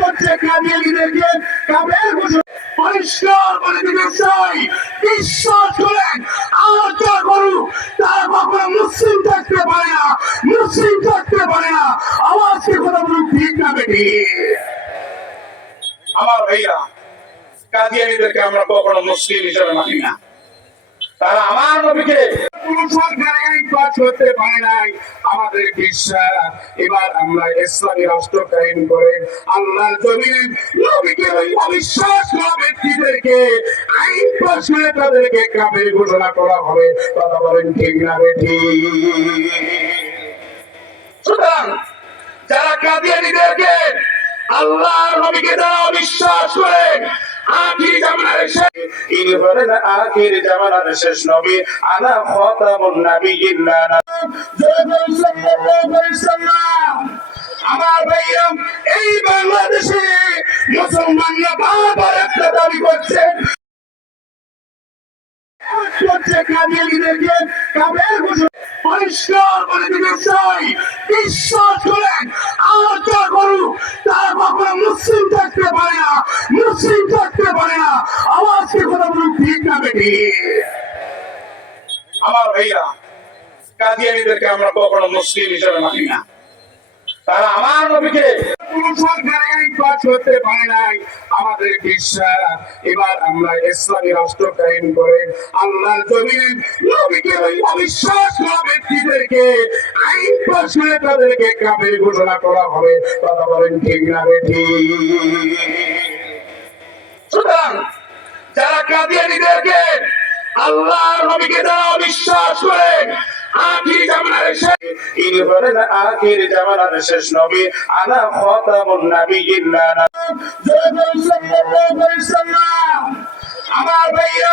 করছে কাদিয়ানীদেরকে কাফের ঘোষণা পরিষ্কার বলে দিতে চাই, বিশ্বাস করেন আর যা করুক তারা কখনো মুসলিম থাকতে পারে না, মুসলিম থাকতে পারে না। আওয়াজকে কথা বলুন, ঠিক না বেটি? আমার ভাইরা, কাদিয়ানীদেরকে আমরা কখনো মুসলিম হিসেবে মানি না। তারা আমার নবীকে করতে পারে নাই। আমাদের বিশ্বাস এবার আমরা ইসলামী রাষ্ট্র কায়েম করে আল্লাহর জমিনে নবীকে অবিশ্বাস করা ব্যক্তিদেরকে আইন পাশ করে তাদেরকে কাফের ঘোষণা করা হবে। কথা বলেন ঠিক না বেঠি? সুতরাং যারা কাদিয়ানীদেরকে আল্লাহর নবীকে যারা অবিশ্বাস করে আখির জামানার শেষ, ইনি হলেন আখির জামানার শেষ নবী, আনা খাতামুন নাবিয়্যিন। আমার ভাইরা, এই বাংলাদেশে মুসলমানরা বারবার একটা দাবি করছে, কাদিয়ানীদেরকে কাফের ঘোষণা পরিষ্কার বলে দিতে চাই, বিশ্বাস করেন আর যা করুক তারা কখনো মুসলিম থাকতে পারে না, মুসলিম থাকতে পারে না। আওয়াজকে কথা বলুন, ঠিক না বেটি? আমার ভাইরা, কাদিয়ানীদেরকে আমরা কখনো মুসলিম হিসেবে মানি না। তারা আমার নবীকে করতে পারে নাই। আমাদের বিশ্বাস এবার আমরা ইসলামী রাষ্ট্র কায়েম করে আল্লাহর জমিনে নবীকে অবিশ্বাস করা ব্যক্তিদেরকে আইন পাশ করে তাদেরকে কাফের ঘোষণা করা হবে। কথা বলেন ঠিক না বেঠি? সুতরাং যারা কাদিয়ানীদেরকে আল্লাহর নবীকে যারা অবিশ্বাস করে আখির জামানার শেষ, ইনি হলেন আখির জামানার শেষ নবী, আনা খাতামুন নাবিয়্যিন। আমার ভাইরা,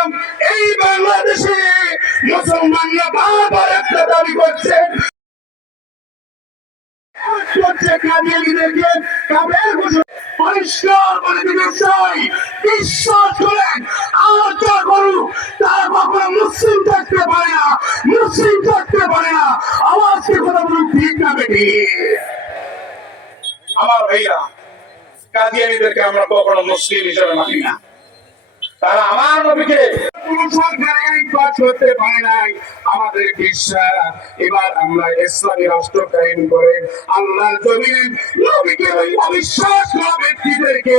এই বাংলাদেশে মুসলমানরা বারবার একটা দাবি করছে, কাদিয়ানীদেরকে কাফের ঘোষণা পরিষ্কার বলে দিতে চাই, বিশ্বাস করেন আর যা করুক তারা কখনো মুসলিম থাকতে পারে না, মুসলিম থাকতে পারে না। আওয়াজকে কথা বলুন, ঠিক না বেটি? আমার ভাইরা, এই বাংলাদেশে কাদিয়ানীদেরকে কাফের ঘোষণা পরিষ্কার বলে দিতে চাই, বিশ্বাস করেন আর যা করুক তারা কখনো মুসলিম থাকতে পারে না, মুসলিম থাকতে পারে না। আওয়াজকে কথা বলুন, ঠিক না বেটি? আমার ভাইরা, কাদিয়ানীদেরকে আমরা কখনো মুসলিম হিসেবে মানি না। তারা আমার নবীকে করতে পারে নাই। আমাদের বিশ্বাস এবার আমরা ইসলামী রাষ্ট্র কায়েম করে আল্লাহর জমিনে নবীকে অবিশ্বাস করা ব্যক্তিদেরকে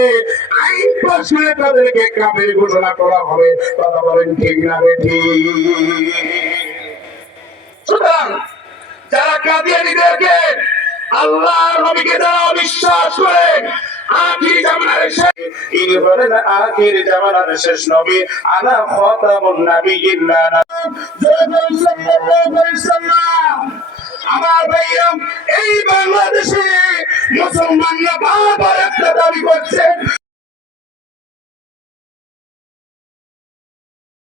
আইন পাশ করে তাদেরকে কাফের ঘোষণা করা হবে। কথা বলেন ঠিক না বেঠি? সুতরাং যারা কাদিয়ানীদেরকে আল্লাহর নবীকে যারা অবিশ্বাস করে আখির জামানার শেষ, ইনি হলেন আখির জামানার শেষ নবী, আনা খাতামুন নাবিয়্যিন। আমার ভাইরা, এই বাংলাদেশে মুসলমানরা বারবার একটা দাবি করছে,